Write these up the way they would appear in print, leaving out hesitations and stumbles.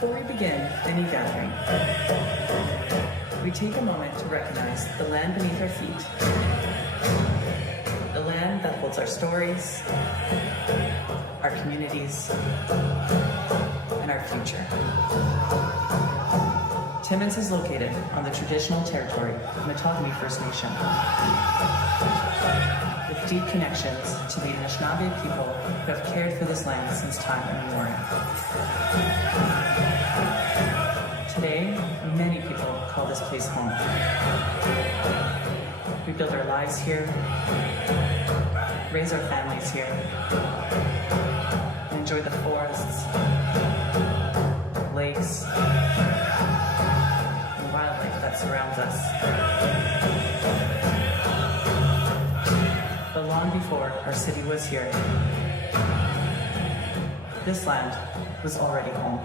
Before we begin any gathering, we take a moment to recognize the land beneath our feet, the land that holds our stories, our communities, and our future. Timmins is located on the traditional territory of Matagami First Nation, with deep connections to the Anishinaabe people who have cared for this land since time immemorial. Today, many people call this place home. We build our lives here, raise our families here, and enjoy the forests, lakes, and wildlife that surrounds us. But long before our city was here, this land was already home.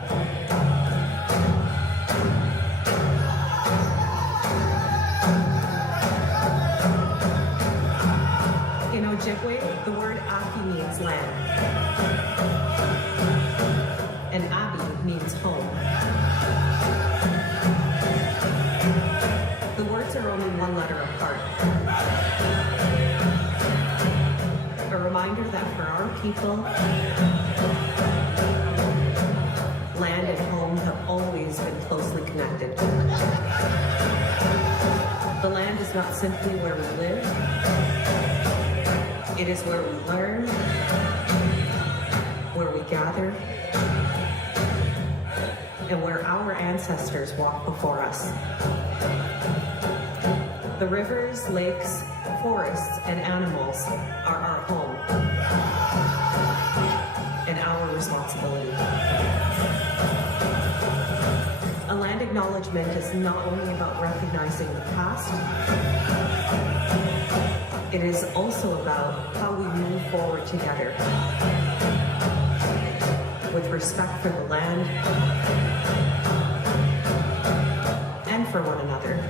In Ojibwe, the word Aki means land, and Abi means home. The words are only one letter apart. A reminder that for our people, land and home have always been closely connected. The land is not simply where we live, it is where we learn, where we gather, and where our ancestors walked before us. The rivers, lakes, forests, and animals are our home and our responsibility. A land acknowledgement is not only about recognizing the past, it is also about how we move forward together with respect for the land and for one another.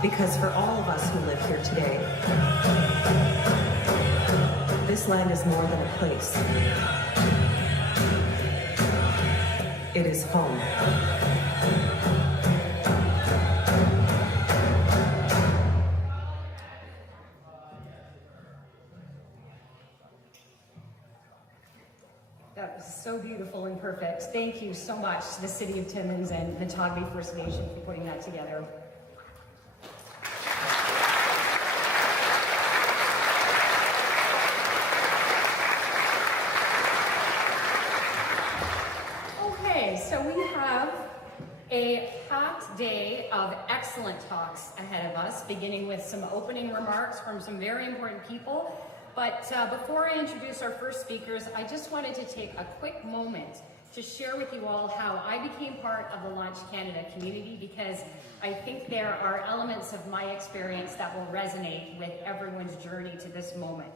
Because for all of us who live here today, this land is more than a place. It is home. That was so beautiful and perfect. Thank you so much to the City of Timmins and the Matagami First Nation for putting that together. Okay, so we have a packed day of excellent talks ahead of us, beginning with some opening remarks from some very important people. But before I introduce our first speakers, I just wanted to take a quick moment to share with you all how I became part of the Launch Canada community, because I think there are elements of my experience that will resonate with everyone's journey to this moment.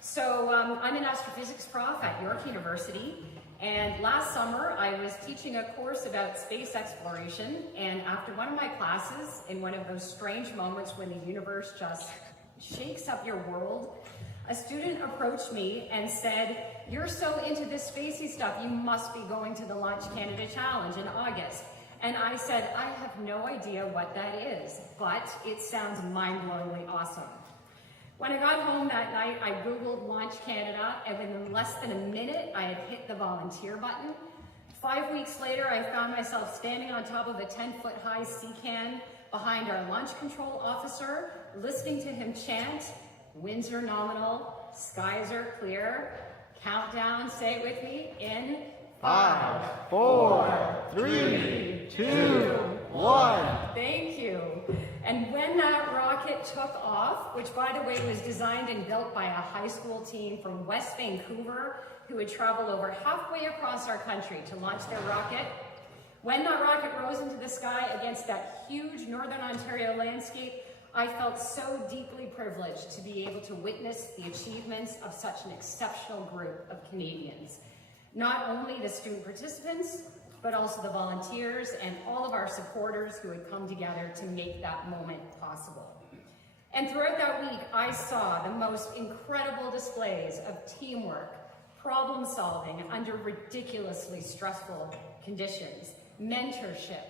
So I'm an astrophysics prof at York University, and last summer I was teaching a course about space exploration, and after one of my classes, in one of those strange moments when the universe just shakes up your world, a student approached me and said, "You're so into this spacey stuff, you must be going to the Launch Canada Challenge in August." And I said, "I have no idea what that is, but it sounds mind-blowingly awesome." When I got home that night, I Googled Launch Canada, and within less than a minute, I had hit the volunteer button. 5 weeks later, I found myself standing on top of a 10-foot-high sea can behind our launch control officer, listening to him chant, "Winds are nominal, skies are clear, countdown," say it with me, in 5, 4, 3, 2, 1. Thank you. And when that rocket took off, which by the way was designed and built by a high school team from West Vancouver who had traveled over halfway across our country to launch their rocket, when that rocket rose into the sky against that huge Northern Ontario landscape, I felt so deeply privileged to be able to witness the achievements of such an exceptional group of Canadians. Not only the student participants, but also the volunteers and all of our supporters who had come together to make that moment possible. And throughout that week, I saw the most incredible displays of teamwork, problem solving under ridiculously stressful conditions, mentorship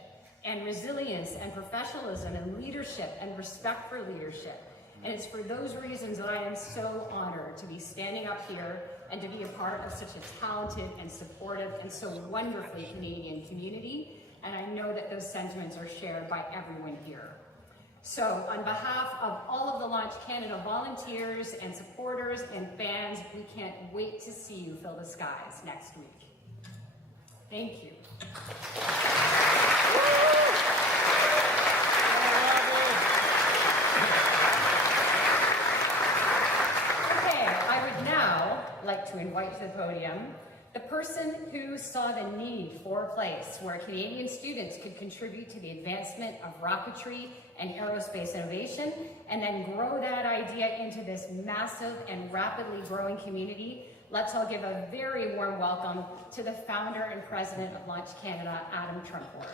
and resilience and professionalism and leadership and respect for leadership. And it's for those reasons that I am so honored to be standing up here and to be a part of such a talented and supportive and so wonderfully Canadian community. And I know that those sentiments are shared by everyone here. So on behalf of all of the Launch Canada volunteers and supporters and fans, we can't wait to see you fill the skies next week. Thank you. Okay, I would now like to invite to the podium the person who saw the need for a place where Canadian students could contribute to the advancement of rocketry and aerospace innovation, and then grow that idea into this massive and rapidly growing community. Let's all give a very warm welcome to the founder and president of Launch Canada, Adam Trumpworth.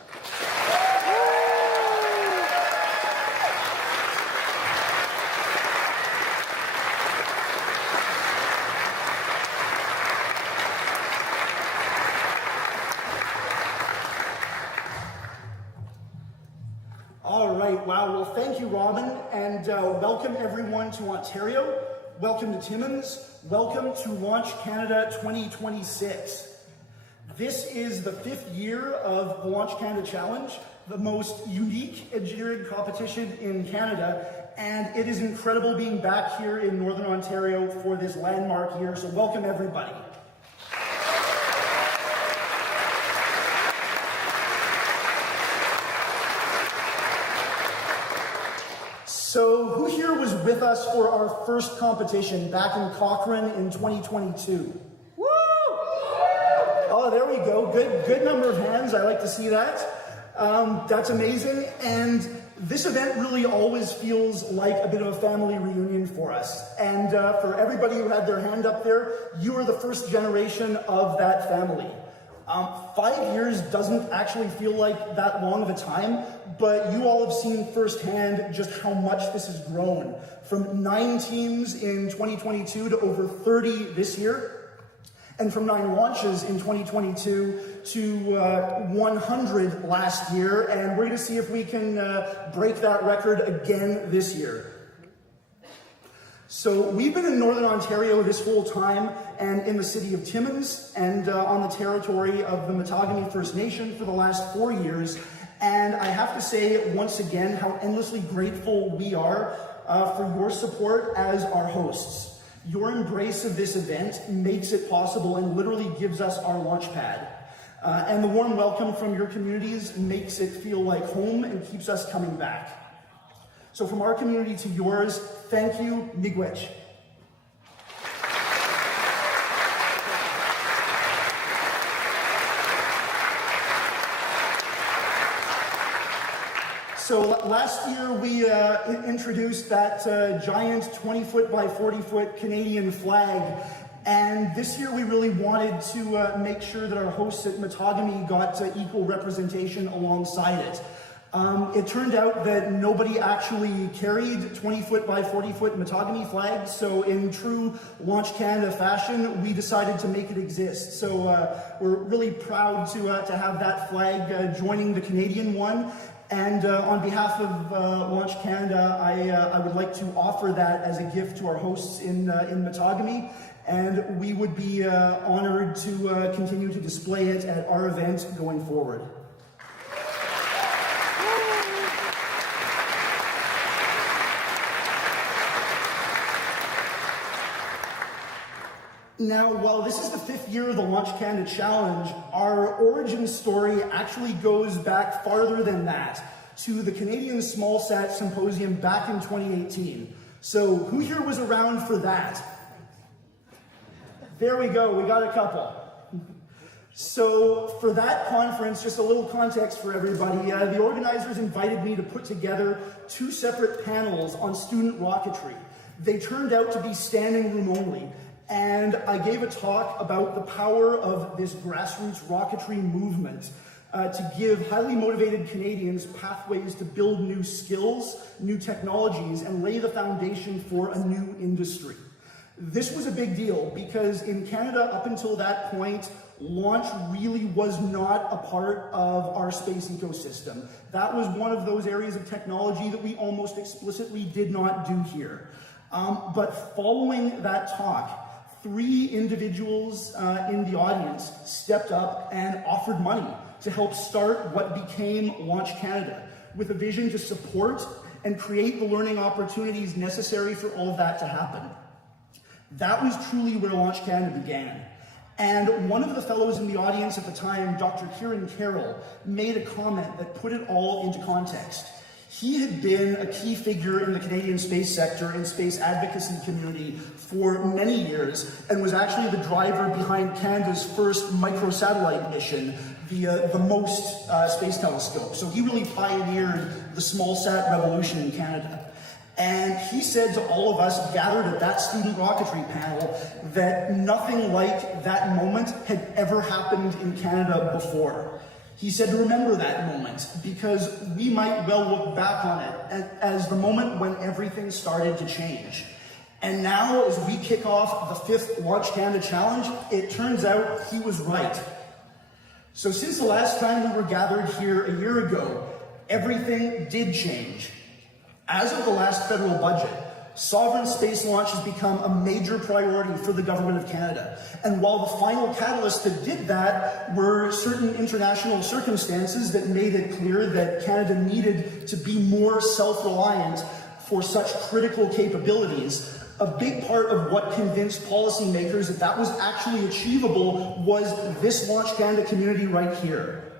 All right, wow, well thank you, Robin, and welcome everyone to Ontario, welcome to Timmins, welcome to Launch Canada 2026. This is the 5th year of the Launch Canada Challenge, the most unique engineering competition in Canada, and it is incredible being back here in Northern Ontario for this landmark year, so welcome everybody. So who here was with us for our first competition back in Cochrane in 2022? Woo! Oh, there we go. Good number of hands. I like to see that. That's amazing. And this event really always feels like a bit of a family reunion for us. And for everybody who had their hand up there, you are the first generation of that family. 5 years doesn't actually feel like that long of a time, but you all have seen firsthand just how much this has grown. From 9 teams in 2022 to over 30 this year, and from 9 launches in 2022 to 100 last year, and we're going to see if we can break that record again this year. So we've been in Northern Ontario this whole time, and in the city of Timmins, and on the territory of the Matagami First Nation for the last 4 years. And I have to say once again how endlessly grateful we are for your support as our hosts. Your embrace of this event makes it possible and literally gives us our launch pad. And the warm welcome from your communities makes it feel like home and keeps us coming back. So from our community to yours, thank you, miigwech. So last year we introduced that giant 20-foot by 40-foot Canadian flag, and this year we really wanted to make sure that our hosts at Matagami got equal representation alongside it. It turned out that nobody actually carried 20-foot by 40-foot Matagami flags, so in true Launch Canada fashion, we decided to make it exist. So we're really proud to have that flag joining the Canadian one. And on behalf of Launch Canada, I would like to offer that as a gift to our hosts in Matagami, and we would be honored to continue to display it at our event going forward. Now, while this is the 5th year of the Launch Canada Challenge, our origin story actually goes back farther than that, to the Canadian SmallSat Symposium back in 2018. So who here was around for that? There we go, we got a couple. So for that conference, just a little context for everybody, the organizers invited me to put together 2 separate panels on student rocketry. They turned out to be standing room only. And I gave a talk about the power of this grassroots rocketry movement to give highly motivated Canadians pathways to build new skills, new technologies, and lay the foundation for a new industry. This was a big deal because in Canada, up until that point, launch really was not a part of our space ecosystem. That was one of those areas of technology that we almost explicitly did not do here. But following that talk, 3 individuals in the audience stepped up and offered money to help start what became Launch Canada, with a vision to support and create the learning opportunities necessary for all of that to happen. That was truly where Launch Canada began. And one of the fellows in the audience at the time, Dr. Kieran Carroll, made a comment that put it all into context. He had been a key figure in the Canadian space sector and space advocacy community for many years, and was actually the driver behind Canada's first microsatellite mission, the MOST space telescope. So he really pioneered the small sat revolution in Canada. And he said to all of us gathered at that student rocketry panel that nothing like that moment had ever happened in Canada before. He said to remember that moment because we might well look back on it as the moment when everything started to change. And now, as we kick off the 5th Launch Canada Challenge, it turns out he was right. So since the last time we were gathered here a year ago, everything did change. As of the last federal budget, sovereign space launch has become a major priority for the Government of Canada. And while the final catalyst that did that were certain international circumstances that made it clear that Canada needed to be more self-reliant for such critical capabilities, a big part of what convinced policymakers that that was actually achievable was this Launch Canada community right here.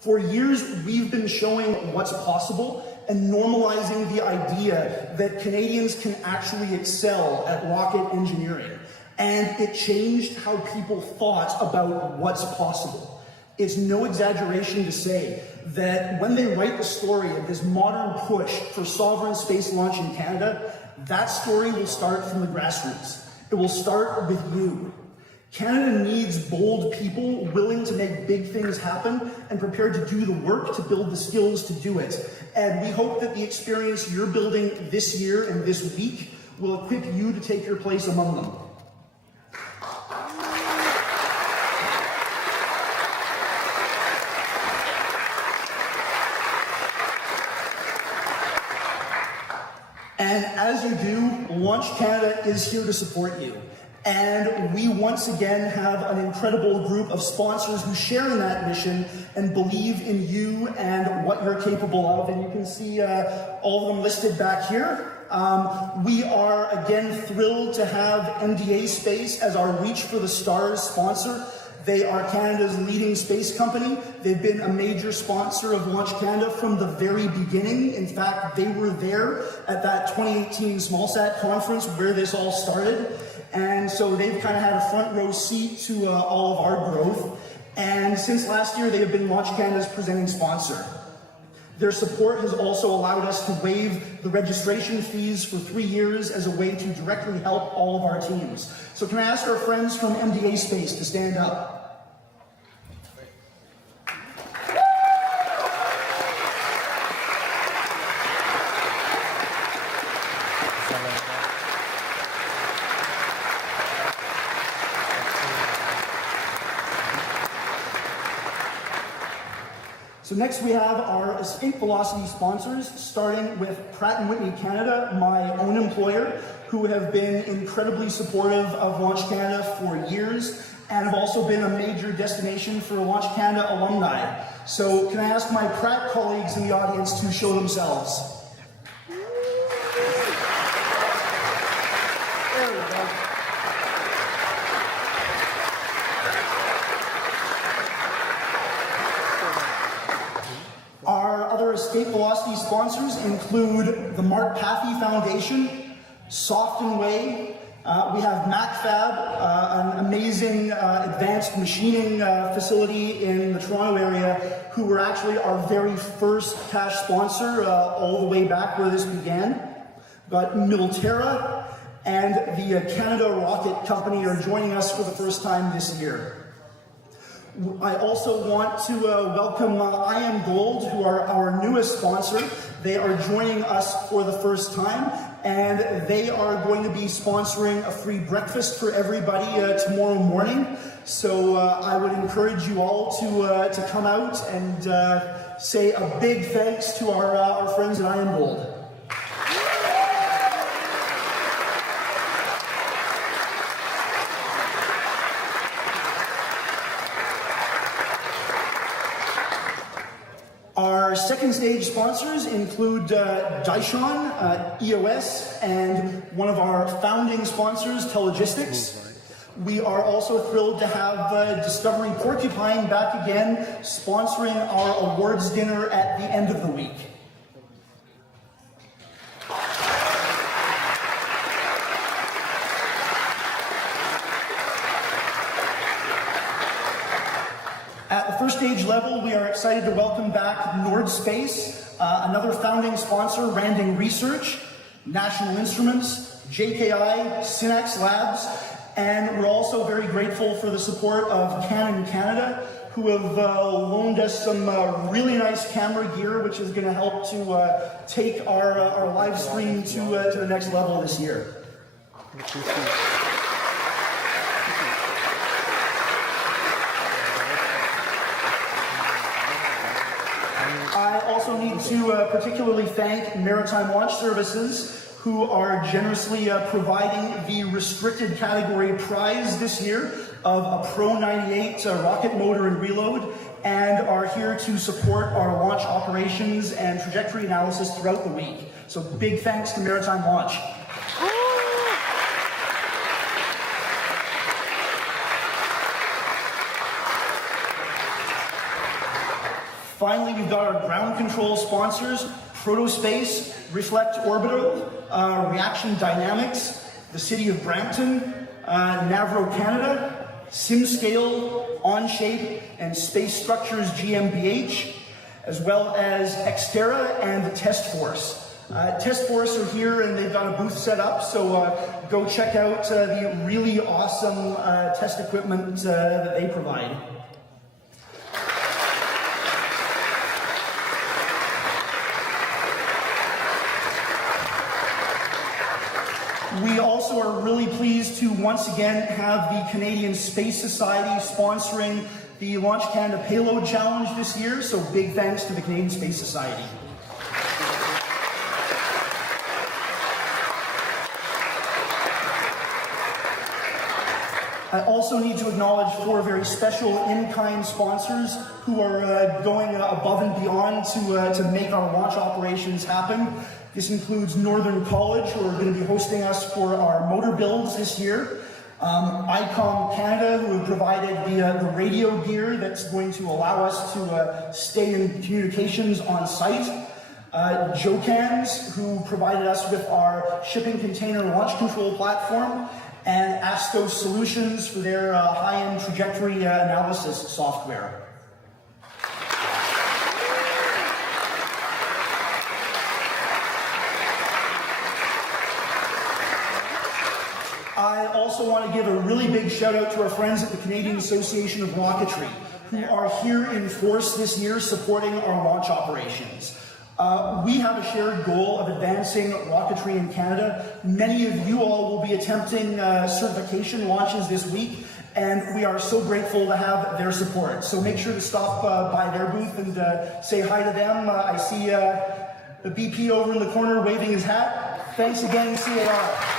For years, we've been showing what's possible and normalizing the idea that Canadians can actually excel at rocket engineering. And it changed how people thought about what's possible. It's no exaggeration to say that when they write the story of this modern push for sovereign space launch in Canada, that story will start from the grassroots. It will start with you. Canada needs bold people willing to make big things happen and prepared to do the work to build the skills to do it. And we hope that the experience you're building this year and this week will equip you to take your place among them. And as you do, Launch Canada is here to support you. And we once again have an incredible group of sponsors who share in that mission and believe in you and what you're capable of. And you can see all of them listed back here. We are again thrilled to have MDA Space as our Reach for the Stars sponsor. They are Canada's leading space company. They've been a major sponsor of Launch Canada from the very beginning. In fact, they were there at that 2018 SmallSat conference where this all started. And so they've kind of had a front row seat to all of our growth. And since last year, they have been Launch Canada's presenting sponsor. Their support has also allowed us to waive the registration fees for 3 years as a way to directly help all of our teams. So can I ask our friends from MDA Space to stand up? So next we have our escape velocity sponsors, starting with Pratt & Whitney Canada, my own employer, who have been incredibly supportive of Launch Canada for years and have also been a major destination for Launch Canada alumni. So can I ask my Pratt colleagues in the audience to show themselves? There we go. Our other escape velocity sponsors include the Mark Pathy Foundation, Soft and Way. We have MacFab, an amazing advanced machining facility in the Toronto area, who were actually our very first cash sponsor all the way back where this began. But Milterra and the Canada Rocket Company are joining us for the first time this year. I also want to welcome IM Gold, who are our newest sponsor. They are joining us for the first time, and they are going to be sponsoring a free breakfast for everybody tomorrow morning. So I would encourage you all to come out and say a big thanks to our friends at Iron Bold. Our second stage sponsors include Daishan, EOS, and one of our founding sponsors, Telegistics. We are also thrilled to have Discovery Porcupine back again, sponsoring our awards dinner at the end of the week. At the first stage level, we are excited to welcome back Nord Space, another founding sponsor, Randing Research, National Instruments, JKI, Synax Labs, and we're also very grateful for the support of Canon Canada, who have loaned us some really nice camera gear, which is going to help to take our live stream to the next level this year. I also need to particularly thank Maritime Launch Services, who are generously providing the restricted category prize this year of a Pro 98 rocket motor and reload, and are here to support our launch operations and trajectory analysis throughout the week. So big thanks to Maritime Launch. Finally, we've got our ground control sponsors, Protospace, Reflect Orbital, Reaction Dynamics, the City of Brampton, Navro Canada, SimScale, OnShape, and Space Structures GmbH, as well as Xterra and Test Force. Test Force are here and they've got a booth set up, so go check out the really awesome test equipment that they provide. We also are really pleased to once again have the Canadian Space Society sponsoring the Launch Canada Payload Challenge this year, so big thanks to the Canadian Space Society. I also need to acknowledge four very special in-kind sponsors who are going above and beyond to make our launch operations happen. This includes Northern College, who are going to be hosting us for our motor builds this year. ICOM Canada, who have provided the radio gear that's going to allow us to stay in communications on site. Jocans, who provided us with our shipping container launch control platform. And Astos Solutions for their high-end trajectory analysis software. I also want to give a really big shout out to our friends at the Canadian Association of Rocketry, who are here in force this year supporting our launch operations. We have a shared goal of advancing rocketry in Canada. Many of you all will be attempting certification launches this week, and we are so grateful to have their support. So make sure to stop by their booth and say hi to them. I see the BP over in the corner waving his hat. Thanks again, CAR.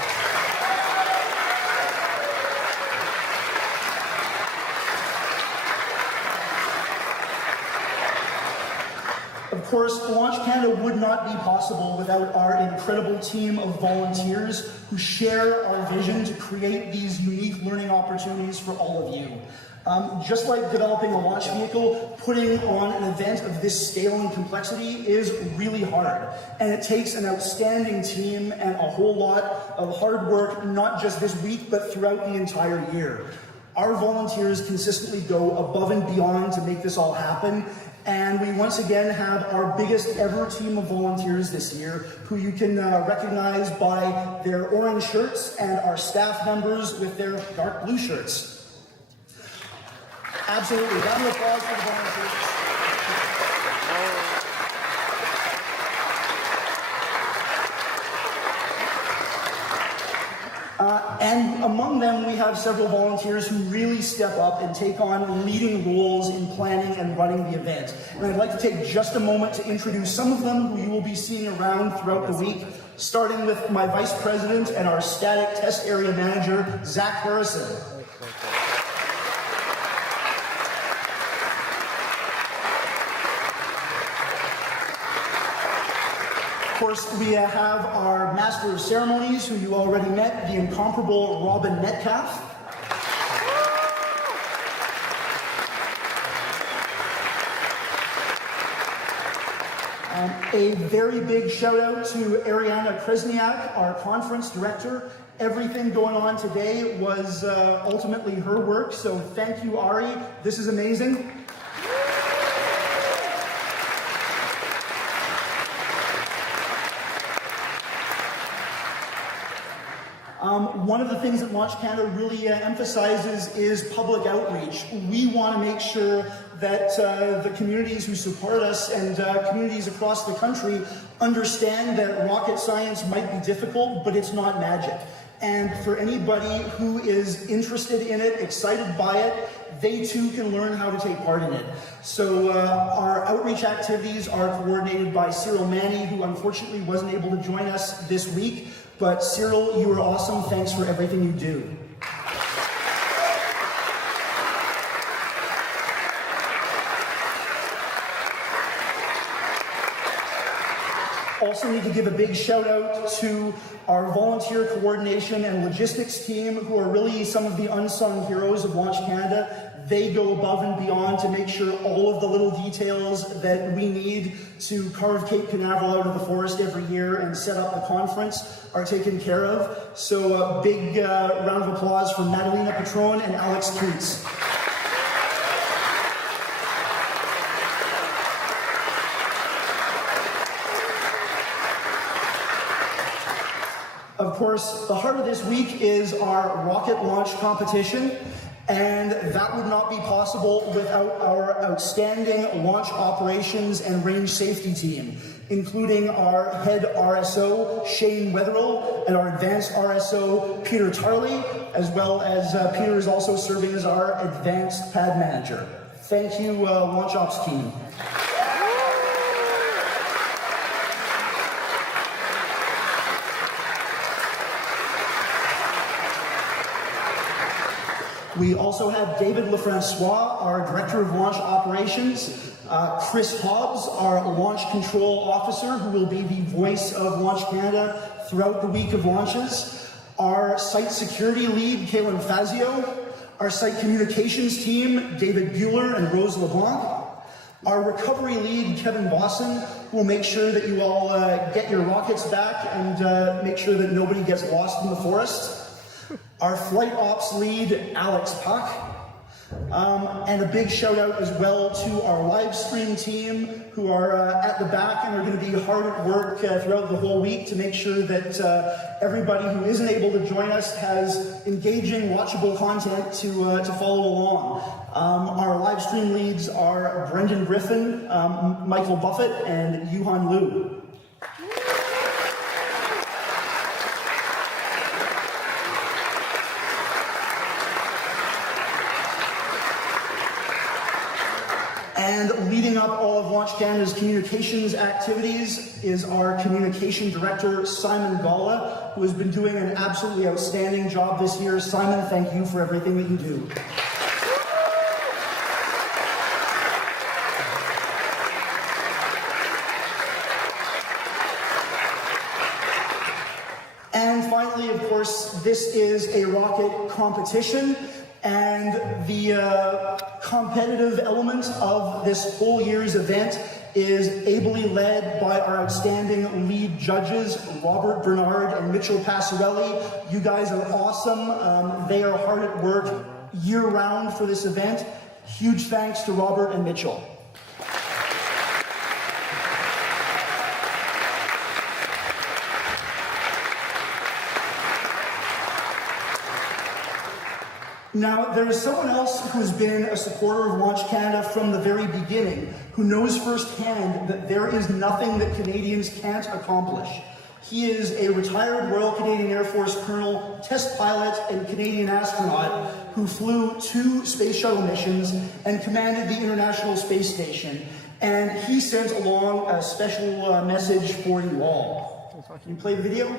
Of course, Launch Canada would not be possible without our incredible team of volunteers who share our vision to create these unique learning opportunities for all of you. Just like developing a launch vehicle, putting on an event of this scale and complexity is really hard. And it takes an outstanding team and a whole lot of hard work, not just this week, but throughout the entire year. Our volunteers consistently go above and beyond to make this all happen. And we once again have our biggest ever team of volunteers this year, who you can recognize by their orange shirts and our staff members with their dark blue shirts. Absolutely. Round of applause for the volunteers. And among them, we have several volunteers who really step up and take on leading roles in planning and running the event. And I'd like to take just a moment to introduce some of them who you will be seeing around throughout the week, starting with my Vice President and our Static Test Area Manager, Zach Harrison. Of course, we have our Master of Ceremonies, who you already met, the incomparable Robin Metcalf. A very big shout out to Ariana Kresniak, our conference director. Everything going on today was ultimately her work, so thank you, Ari. This is amazing. One of the things that Launch Canada really emphasizes is public outreach. We want to make sure that the communities who support us and communities across the country understand that rocket science might be difficult, but it's not magic. And for anybody who is interested in it, excited by it, they too can learn how to take part in it. So our outreach activities are coordinated by Cyril Manny, who unfortunately wasn't able to join us this week. But Cyril, you are awesome. Thanks for everything you do. Also need to give a big shout out to our volunteer coordination and logistics team, who are really some of the unsung heroes of Launch Canada. They go above and beyond to make sure all of the little details that we need to carve Cape Canaveral out of the forest every year and set up the conference are taken care of. So a big round of applause for Madalena Patron and Alex Keats. Of course, the heart of this week is our rocket launch competition, and that would not be possible without our outstanding launch operations and range safety team, including our head RSO, Shane Wetherill, and our advanced RSO, Peter Tarley, as well as Peter is also serving as our advanced pad manager. Thank you, Launch Ops team. We also have David Lefrancois, our Director of Launch Operations, Chris Hobbs, our Launch Control Officer, who will be the voice of Launch Canada throughout the week of launches, our Site Security Lead, Kaylin Fazio, our Site Communications Team, David Bueller and Rose LeBlanc, our Recovery Lead, Kevin Bosson, who will make sure that you all get your rockets back and make sure that nobody gets lost in the forest. Our Flight Ops Lead, Alex Puck, and a big shout out as well to our live stream team, who are at the back and are going to be hard at work throughout the whole week to make sure that everybody who isn't able to join us has engaging, watchable content to follow along. Our live stream leads are Brendan Griffin, Michael Buffett, and Yuhan Liu. And leading up all of Launch Canada's communications activities is our communication director, Simon Gala, who has been doing an absolutely outstanding job this year. Simon, thank you for everything that you do. And finally, of course, this is a rocket competition. And the competitive element of this whole year's event is ably led by our outstanding lead judges, Robert Bernard and Mitchell Passarelli. You guys are awesome. They are hard at work year-round for this event. Huge thanks to Robert and Mitchell. Now, there is someone else who's been a supporter of Launch Canada from the very beginning, who knows firsthand that there is nothing that Canadians can't accomplish. He is a retired Royal Canadian Air Force colonel, test pilot, and Canadian astronaut who flew 2 space shuttle missions and commanded the International Space Station. And he sent along a special message for you all. Can you play the video?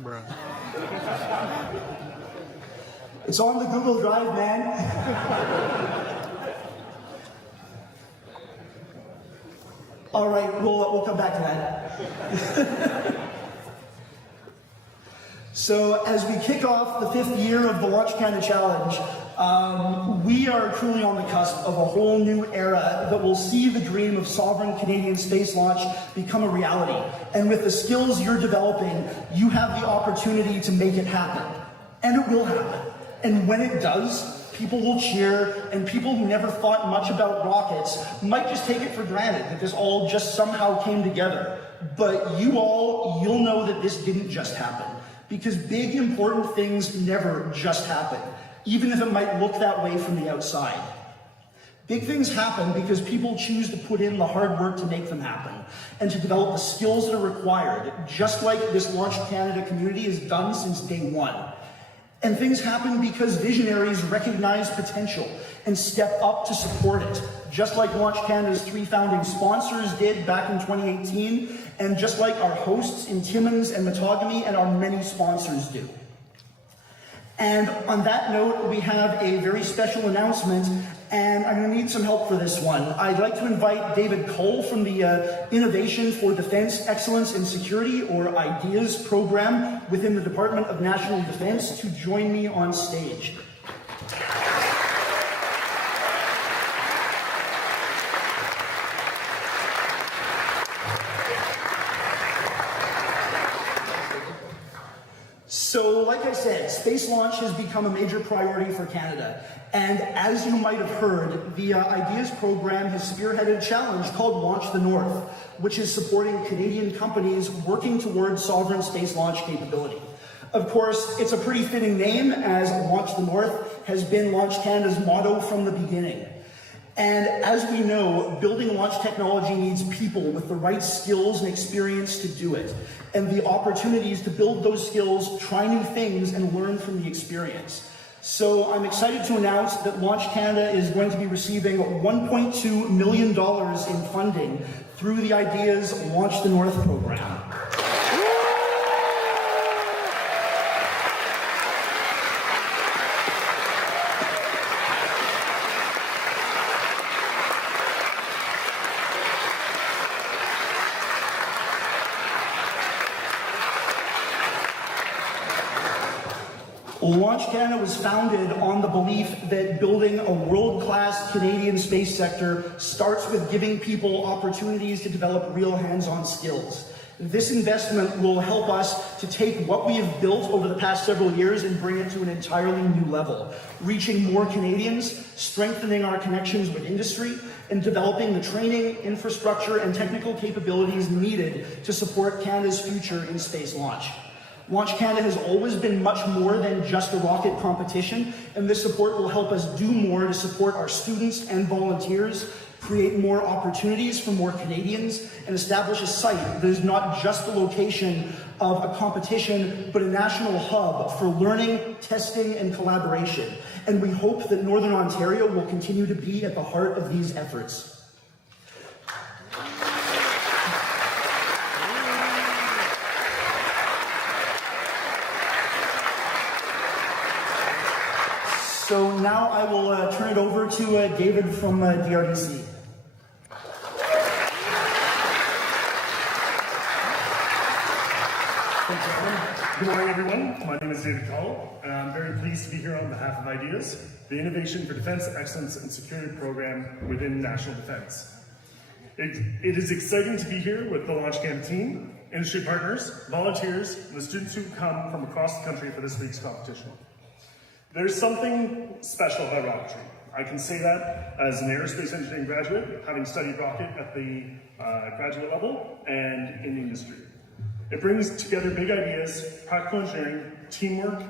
Bruh. It's on the Google Drive, man. All right, we'll come back to that. So as we kick off the 5th year of the Launch Canada Challenge, we are truly on the cusp of a whole new era that will see the dream of sovereign Canadian space launch become a reality. And with the skills you're developing, you have the opportunity to make it happen. And it will happen. And when it does, people will cheer, and people who never thought much about rockets might just take it for granted that this all just somehow came together. But you'll know that this didn't just happen. Because big, important things never just happen, even if it might look that way from the outside. Big things happen because people choose to put in the hard work to make them happen, and to develop the skills that are required, just like this Launch Canada community has done since day one. And things happen because visionaries recognize potential and step up to support it, just like Launch Canada's 3 founding sponsors did back in 2018, and just like our hosts in Timmins and Matogamy and our many sponsors do. And on that note, we have a very special announcement, and I'm going to need some help for this one. I'd like to invite David Cole from the Innovation for Defense Excellence and Security, or IDEAS program within the Department of National Defense, to join me on stage. So, like I said, space launch has become a major priority for Canada. And as you might have heard, the IDEAS program has spearheaded a challenge called Launch the North, which is supporting Canadian companies working towards sovereign space launch capability. Of course, it's a pretty fitting name, as Launch the North has been Launch Canada's motto from the beginning. And as we know, building launch technology needs people with the right skills and experience to do it, and the opportunities to build those skills, try new things, and learn from the experience. So I'm excited to announce that Launch Canada is going to be receiving $1.2 million in funding through the IDEAS Launch the North program. Launch Canada was founded on the belief that building a world-class Canadian space sector starts with giving people opportunities to develop real hands-on skills. This investment will help us to take what we have built over the past several years and bring it to an entirely new level, reaching more Canadians, strengthening our connections with industry, and developing the training, infrastructure, and technical capabilities needed to support Canada's future in space launch. Launch Canada has always been much more than just a rocket competition, and this support will help us do more to support our students and volunteers, create more opportunities for more Canadians, and establish a site that is not just the location of a competition, but a national hub for learning, testing, and collaboration. And we hope that Northern Ontario will continue to be at the heart of these efforts. So now I will turn it over to David from DRDC. Thanks, Evan. Good morning, everyone. My name is David Cole, and I'm very pleased to be here on behalf of IDEAS, the Innovation for Defense Excellence and Security program within National Defense. It is exciting to be here with the Launch Canada team, industry partners, volunteers, and the students who come from across the country for this week's competition. There's something special about rocketry. I can say that as an aerospace engineering graduate, having studied rocket at the graduate level and in the industry. It brings together big ideas, practical engineering, teamwork,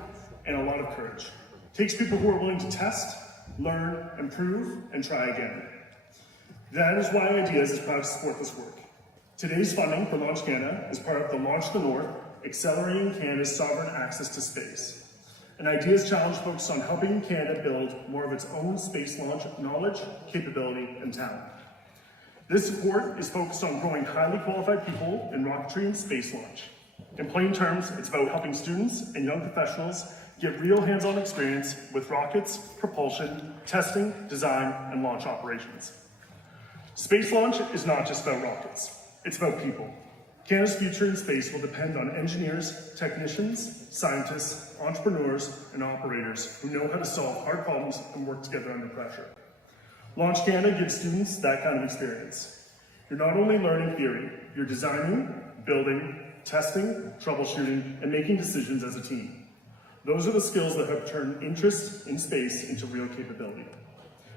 and a lot of courage. It takes people who are willing to test, learn, improve, and try again. That is why Ideas is proud to support this work. Today's funding for Launch Canada is part of the Launch the North, Accelerating Canada's Sovereign Access to Space. An Ideas Challenge focused on helping Canada build more of its own space launch knowledge, capability, and talent. This support is focused on growing highly qualified people in rocketry and space launch. In plain terms, it's about helping students and young professionals get real hands-on experience with rockets, propulsion, testing, design, and launch operations. Space launch is not just about rockets, it's about people. Canada's future in space will depend on engineers, technicians, scientists, entrepreneurs, and operators who know how to solve hard problems and work together under pressure. Launch Canada gives students that kind of experience. You're not only learning theory, you're designing, building, testing, troubleshooting, and making decisions as a team. Those are the skills that have turned interest in space into real capability.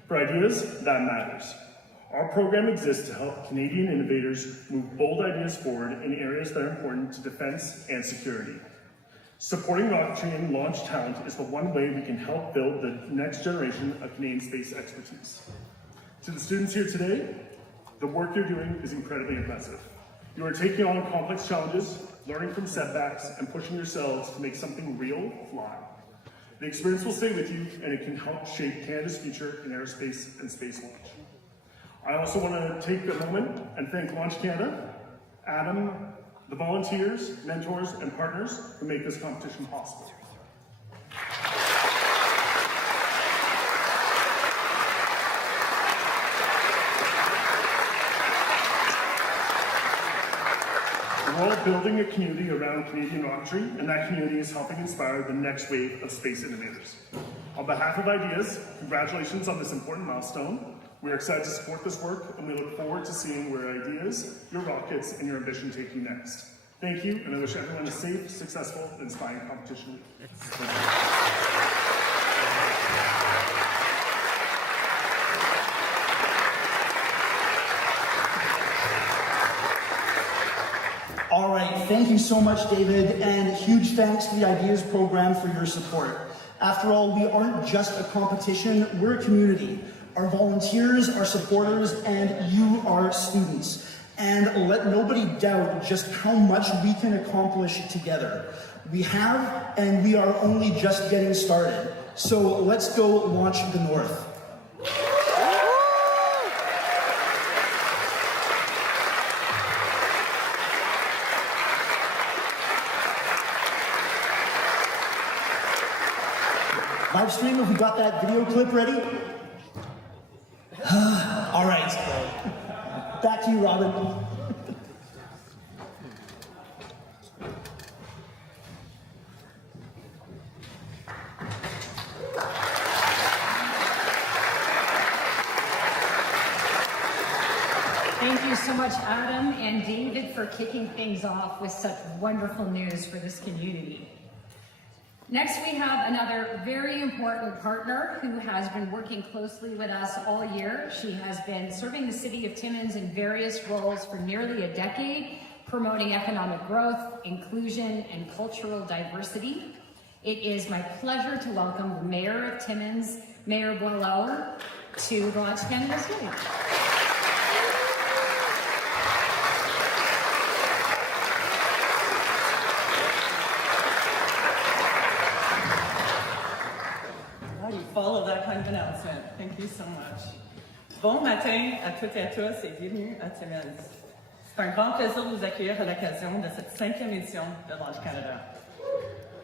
For Ideas, that matters. Our program exists to help Canadian innovators move bold ideas forward in areas that are important to defense and security. Supporting rocketry and launch talent is the one way we can help build the next generation of Canadian space expertise. To the students here today, the work you're doing is incredibly impressive. You are taking on complex challenges, learning from setbacks, and pushing yourselves to make something real fly. The experience will stay with you, and it can help shape Canada's future in aerospace and space launch. I also want to take a moment and thank Launch Canada, Adam, the volunteers, mentors, and partners who make this competition possible. We're all building a community around Canadian rocketry, and that community is helping inspire the next wave of space innovators. On behalf of Ideas, congratulations on this important milestone. We are excited to support this work, and we look forward to seeing where Ideas, your rockets, and your ambition take you next. Thank you, and I wish everyone a safe, successful, and inspiring competition week. All right, thank you so much, David, and huge thanks to the Ideas program for your support. After all, we aren't just a competition, we're a community. Our volunteers, our supporters, and you, our students. And let nobody doubt just how much we can accomplish together. We have, and we are only just getting started. So let's go launch the North. Live stream, have we got that video clip ready? All right. Back to you, Robin. Thank you so much, Adam and David, for kicking things off with such wonderful news for this community. Next, we have another very important partner who has been working closely with us all year. She has been serving the City of Timmins in various roles for nearly a decade, promoting economic growth, inclusion, and cultural diversity. It is my pleasure to welcome the Mayor of Timmins, Mayor Boileau, to Launch Canada Stage. Follow that kind of announcement. Thank you so much. Bon matin à toutes et à tous et bienvenue à Timmins. C'est un grand plaisir de vous accueillir à l'occasion de cette 5e édition de Launch Canada.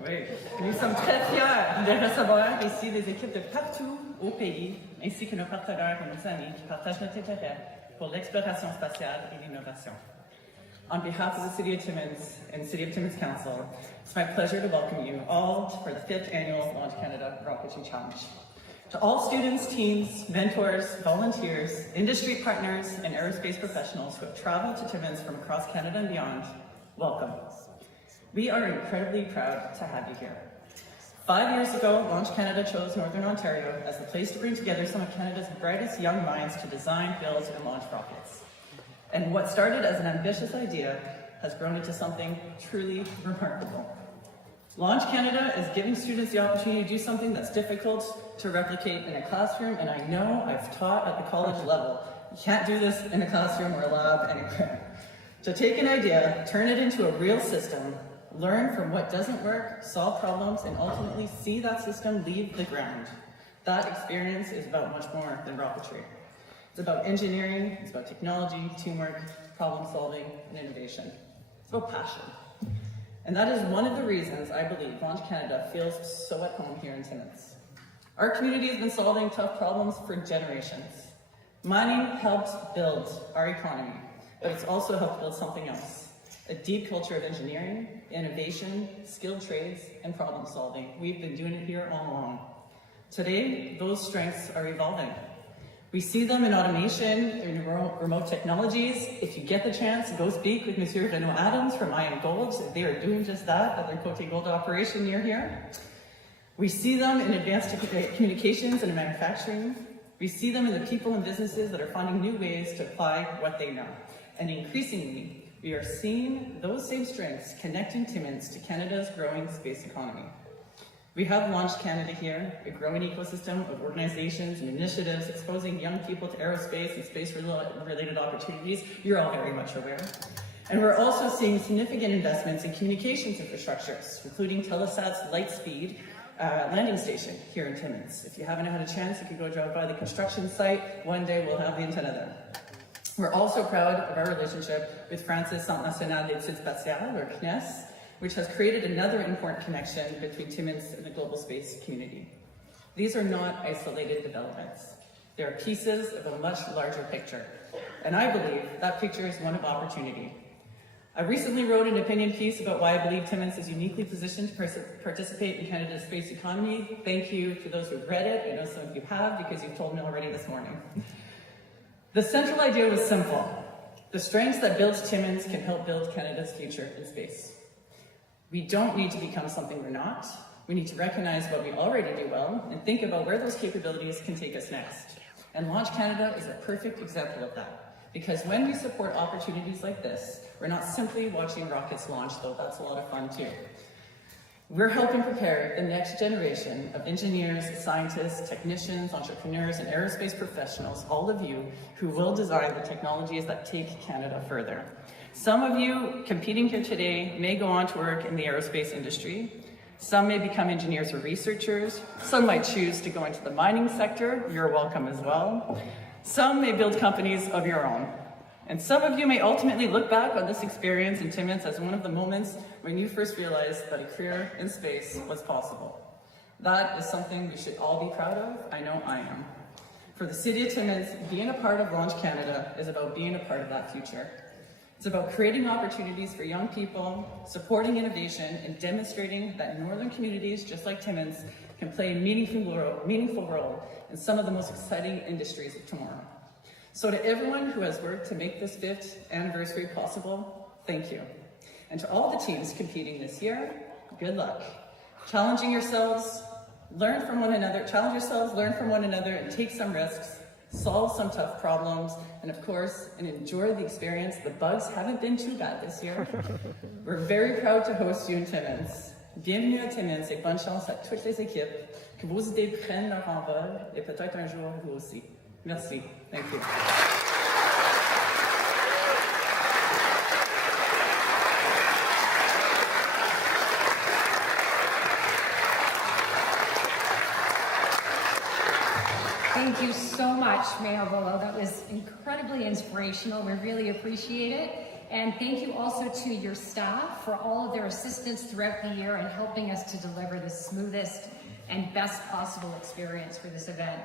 Oui, nous sommes très fiers de recevoir ici des équipes de partout au pays, ainsi que nos partenaires et nos amis qui partagent notre intérêt pour l'exploration spatiale et l'innovation. On behalf of the City of Timmins and City of Timmins Council, it's my pleasure to welcome you all for the 5th annual Launch Canada Rocketry Challenge. To all students, teams, mentors, volunteers, industry partners, and aerospace professionals who have traveled to Timmins from across Canada and beyond, welcome. We are incredibly proud to have you here. 5 years ago, Launch Canada chose Northern Ontario as the place to bring together some of Canada's brightest young minds to design, build, and launch rockets. And what started as an ambitious idea has grown into something truly remarkable. Launch Canada is giving students the opportunity to do something that's difficult to replicate in a classroom, and I know I've taught at the college level You can't do this in a classroom or a lab anywhere. To take an idea, turn it into a real system, learn from what doesn't work, solve problems, and ultimately see that system leave the ground. That experience is about much more than rocketry. It's about engineering, it's about technology, teamwork, problem solving, and innovation. It's about passion. And that is one of the reasons I believe Launch Canada feels so at home here in Timmins. Our community has been solving tough problems for generations. Mining helped build our economy, but it's also helped build something else. A deep culture of engineering, innovation, skilled trades, and problem solving. We've been doing it here all along. Today, those strengths are evolving. We see them in automation, in remote technologies. If you get the chance, go speak with Monsieur Renaud Adams from Iron Gold. They are doing just that at their Côté Gold operation near here. We see them in advanced communications and manufacturing. We see them in the people and businesses that are finding new ways to apply what they know. And increasingly, we are seeing those same strengths connecting Timmins to Canada's growing space economy. We have launched Canada here, a growing ecosystem of organizations and initiatives exposing young people to aerospace and space-related opportunities. You're all very much aware. And we're also seeing significant investments in communications infrastructures, including Telesat's Lightspeed landing station here in Timmins. If you haven't had a chance, you could go drive by the construction site. One day we'll have the antenna there. We're also proud of our relationship with France's Centre National d'Études Spatiales, or CNES, which has created another important connection between Timmins and the global space community. These are not isolated developments. They are pieces of a much larger picture. And I believe that picture is one of opportunity. I recently wrote an opinion piece about why I believe Timmins is uniquely positioned to participate in Canada's space economy. Thank you to those who've read it. I know some of you have because you've told me already this morning. The central idea was simple. The strengths that build Timmins can help build Canada's future in space. We don't need to become something we're not. We need to recognize what we already do well and think about where those capabilities can take us next. And Launch Canada is a perfect example of that. Because when we support opportunities like this, we're not simply watching rockets launch, though that's a lot of fun too. We're helping prepare the next generation of engineers, scientists, technicians, entrepreneurs, and aerospace professionals, all of you who will design the technologies that take Canada further. Some of you competing here today may go on to work in the aerospace industry. Some may become engineers or researchers. Some might choose to go into the mining sector. You're welcome as well. Some may build companies of your own. And some of you may ultimately look back on this experience in Timmins as one of the moments when you first realized that a career in space was possible. That is something we should all be proud of. I know I am. For the City of Timmins, being a part of Launch Canada is about being a part of that future. It's about creating opportunities for young people, supporting innovation, and demonstrating that northern communities, just like Timmins, can play a meaningful role in some of the most exciting industries of tomorrow. So to everyone who has worked to make this 5th anniversary possible, thank you. And to all the teams competing this year, good luck. Challenge yourselves, learn from one another, and take some risks. Solve some tough problems, and of course, enjoy the experience. The bugs haven't been too bad this year. We're very proud to host you in Timmins. Bienvenue à Timmins et bonne chance à toutes les équipes. Que vos idées prennent leur envol et peut-être un jour vous aussi. Merci. Thank you. Thank you so much, Mayor Volo. That was incredibly inspirational. We really appreciate it. And thank you also to your staff for all of their assistance throughout the year and helping us to deliver the smoothest and best possible experience for this event.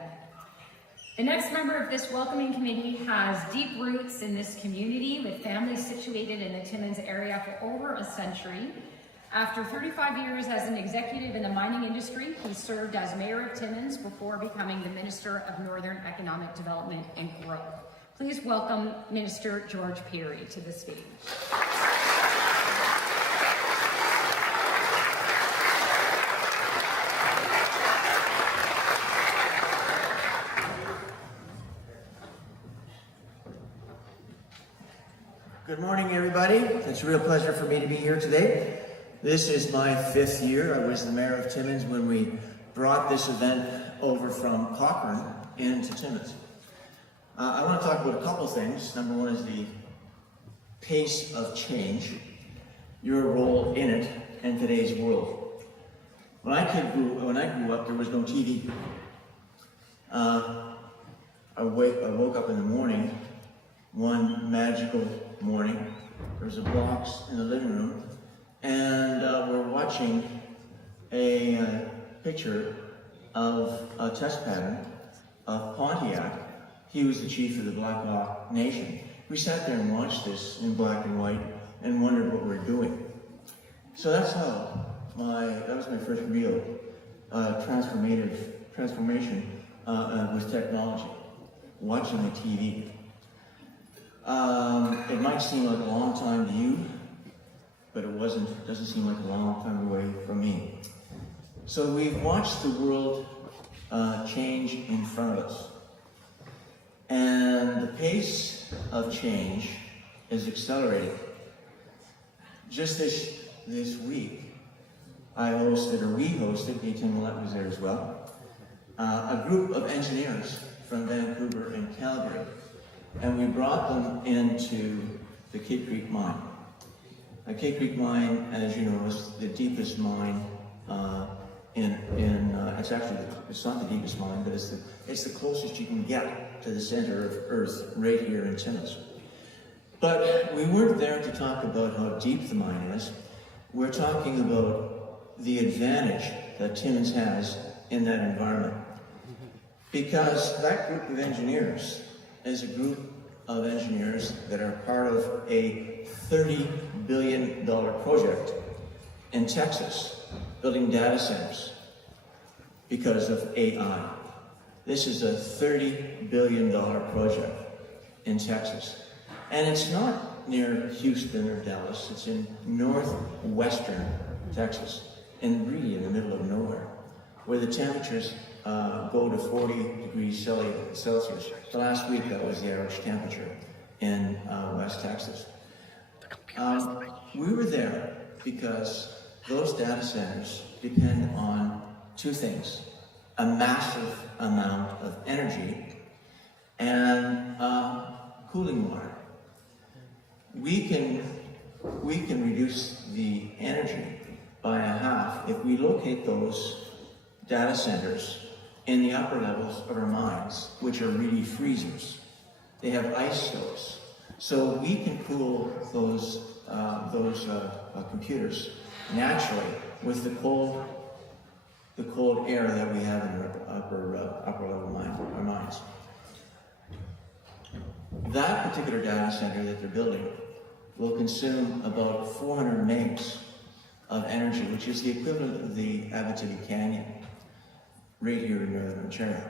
The next member of this welcoming committee has deep roots in this community with families situated in the Timmins area for over a century. After 35 years as an executive in the mining industry, he served as mayor of Timmins before becoming the Minister of Northern Economic Development and Growth. Please welcome Minister George Peary to the stage. Good morning, everybody. It's a real pleasure for me to be here today. This is my 5th year. I was the mayor of Timmins when we brought this event over from Cochrane into Timmins. I want to talk about a couple things. Number one is the pace of change, your role in it in today's world. When I grew up, there was no TV. I woke up in the morning, one magical morning. There was a box in the living room, and we're watching a picture of a test pattern of Pontiac. He was the chief of the Black Hawk Nation. We sat there and watched this in black and white and wondered what we're doing. So that's how that was my first real transformation with technology, watching the TV. It might seem like a long time to you, but it doesn't seem like a long time away from me. So we've watched the world change in front of us. And the pace of change is accelerating. Just this week, we hosted, Tim Millett was there as well, a group of engineers from Vancouver and Calgary. And we brought them into the Cape Creek mine. The Cape Creek mine, as you know, is the deepest mine it's not the deepest mine, but it's the closest you can get to the center of Earth, right here in Timmins. But we weren't there to talk about how deep the mine is. We're talking about the advantage that Timmins has in that environment. Because that group of engineers is a group of engineers that are part of a $30 billion project in Texas, building data centers because of AI. This is a $30 billion project in Texas. And it's not near Houston or Dallas, it's in northwestern Texas, and really in the middle of nowhere, where the temperatures go to 40 degrees Celsius. So last week that was the average temperature in West Texas. We were there because those data centers depend on two things: a massive amount of energy and cooling water. We can reduce the energy by a half if we locate those data centers in the upper levels of our mines, which are really freezers. They have ice stoves, so we can cool those computers naturally with the cold air that we have in our upper level mines. That particular data center that they're building will consume about 400 megs of energy, which is the equivalent of the Abitibi Canyon, right here in northern Ontario.